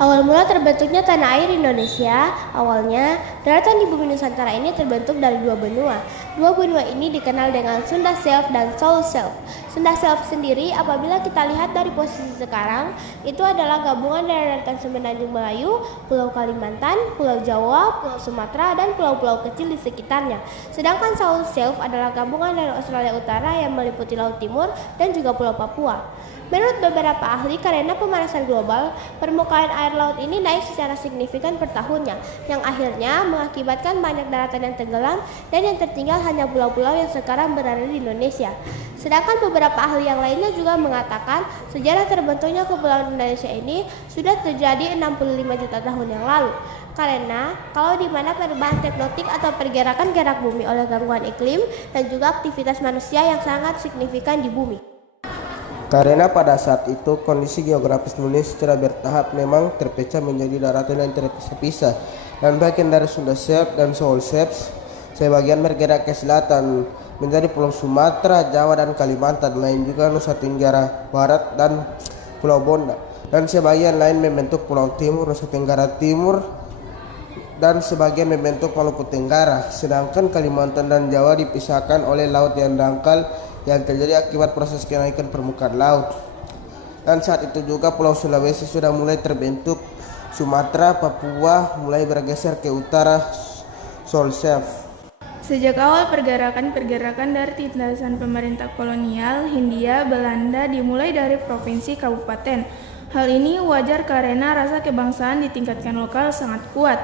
Awal mula terbentuknya tanah air Indonesia, awalnya daratan di bumi Nusantara ini terbentuk dari dua benua. Dua benua ini dikenal dengan Sunda Shelf dan Seoul Shelf. Sunda Shelf sendiri apabila kita lihat dari posisi sekarang, itu adalah gabungan dari daratan Semenanjung Melayu, Pulau Kalimantan, Pulau Jawa, Pulau Sumatera, dan pulau-pulau kecil di sekitarnya. Sedangkan Seoul Shelf adalah gabungan dari Australia Utara yang meliputi Laut Timur dan juga Pulau Papua. Menurut beberapa ahli, karena pemanasan global, permukaan air laut ini naik secara signifikan per tahunnya, yang akhirnya mengakibatkan banyak daratan yang tenggelam dan yang tertinggal hanya pulau-pulau yang sekarang berada di Indonesia. Sedangkan beberapa ahli yang lainnya juga mengatakan sejarah terbentuknya Kepulauan Indonesia ini sudah terjadi 65 juta tahun yang lalu. Karena kalau di mana perubahan tektonik atau pergerakan gerak bumi oleh gangguan iklim dan juga aktivitas manusia yang sangat signifikan di bumi. Karena pada saat itu kondisi geografis Indonesia secara bertahap memang terpecah menjadi daratan yang terpisah-pisah, dan bagian dari Sunda Shelf dan Seoul Shelf sebagian bergerak ke selatan menjadi Pulau Sumatera, Jawa, dan Kalimantan, lain juga Nusa Tenggara Barat dan Pulau Banda, dan sebagian lain membentuk Pulau Timur, Nusa Tenggara Timur, dan sebagian membentuk Maluku Tenggara. Sedangkan Kalimantan dan Jawa dipisahkan oleh laut yang dangkal yang terjadi akibat proses kenaikan permukaan laut. Dan saat itu juga Pulau Sulawesi sudah mulai terbentuk, Sumatera, Papua mulai bergeser ke utara Seoul Shelf. Sejak awal pergerakan dari tindasan pemerintah kolonial Hindia Belanda dimulai dari provinsi kabupaten. Hal ini wajar karena rasa kebangsaan di tingkatkan lokal sangat kuat.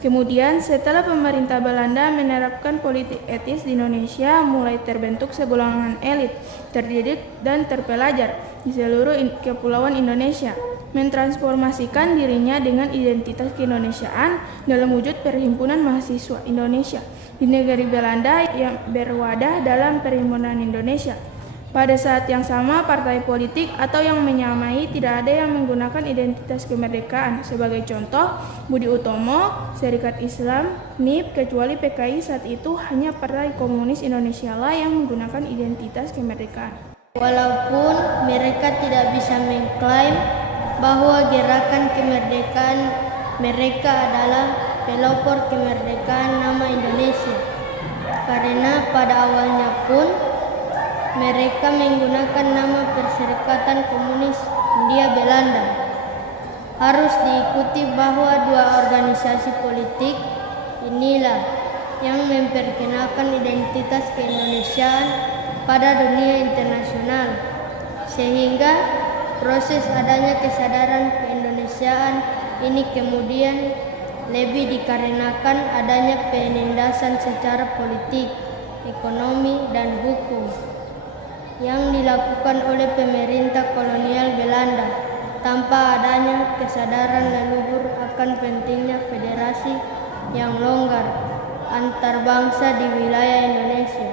Kemudian setelah pemerintah Belanda menerapkan politik etis di Indonesia, mulai terbentuk segolongan elit, terdidik dan terpelajar di seluruh kepulauan Indonesia, mentransformasikan dirinya dengan identitas keindonesiaan dalam wujud Perhimpunan Mahasiswa Indonesia di negeri Belanda yang berwadah dalam Perhimpunan Indonesia. Pada saat yang sama, partai politik atau yang menyamai tidak ada yang menggunakan identitas kemerdekaan. Sebagai contoh, Budi Utomo, Serikat Islam, NIP, kecuali PKI saat itu hanya Partai Komunis Indonesia lah yang menggunakan identitas kemerdekaan. Walaupun mereka tidak bisa mengklaim bahwa gerakan kemerdekaan mereka adalah pelopor kemerdekaan nama Indonesia, karena pada awalnya pun mereka menggunakan nama Perserikatan Komunis Hindia Belanda. Harus diikuti bahwa dua organisasi politik inilah yang memperkenalkan identitas keindonesiaan pada dunia internasional, sehingga proses adanya kesadaran keindonesiaan ini kemudian lebih dikarenakan adanya penindasan secara politik, ekonomi, dan hukum yang dilakukan oleh pemerintah kolonial Belanda tanpa adanya kesadaran leluhur akan pentingnya federasi yang longgar antar bangsa di wilayah Indonesia.